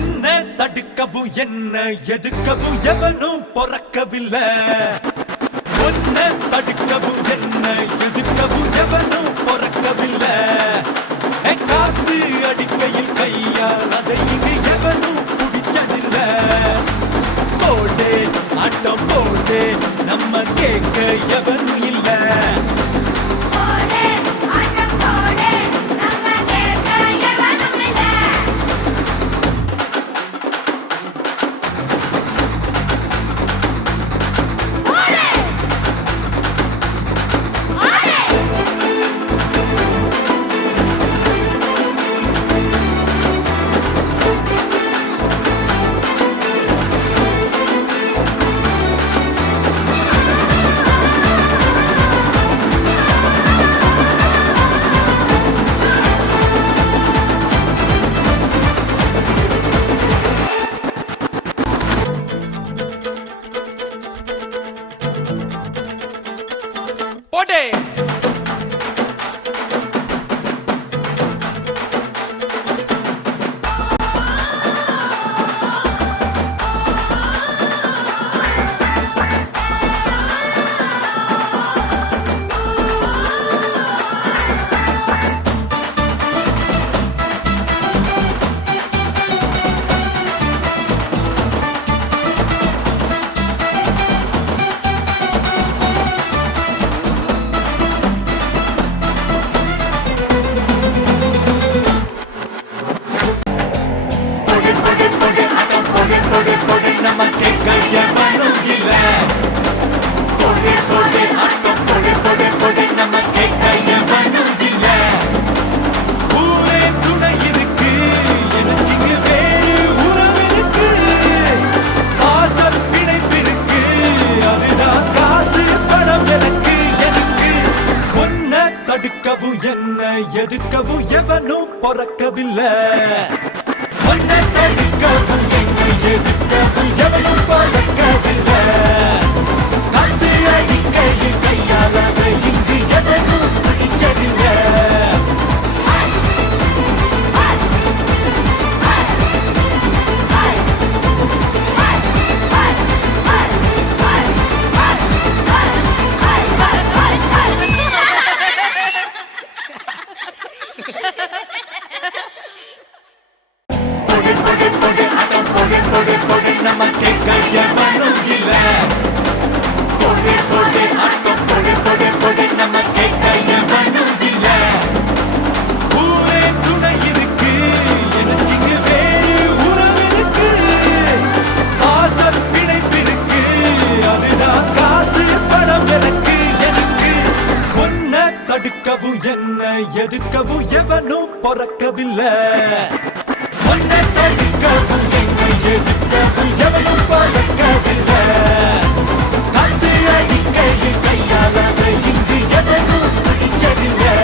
உன்னை தடுக்கவும் என்ன எதுக்கவும் எவனும் பொறக்கவில்லை. உன்னை தடுக்கவும் என்ன எதுக்கவும் எவனும் பொறக்கவில்லை. காத்து அடிக்கையில் கையால் அதை இங்கு எவனும் பிடிச்சதில்லை. போடு ஆட்டம் போடு நம்ம கேட்க எவனும் இல்லை. என்ன எதுக்கவும் எவனும் பொறக்கவில்லை. உன்னை தடுக்கவும் என்ன எதுக்கவும் எவனும் பொறக்கவில்லை. காத்து அடிக்கையில் கையால் அதை இங்கு எவனும் பிடிச்சதில்லை. நம்ம கேட்க எவனும் இல்லை. போடு போடு ஆட்டம் போடு போடு போடு நம்ம கேட்க எவனும் இல்லை. ஊரே துணை இருக்கு எனக்கு இங்கு வேறு உறவு இருக்கு. ஆசை பிணைப்பிருக்கு அதுதான் காசு பணம் எனக்கு. உன்னை தடுக்கவும் என்ன எதுக்கவும் எவனும் பொறக்கவில்லை. உன்னை தடுக்கவும் என்ன எதுக்கவும் எவனும் பொறக்கவில்லை. காத்து அடிக்கையில் கையால் அதை இங்கு எவனும் பிடிச்சதில்லை.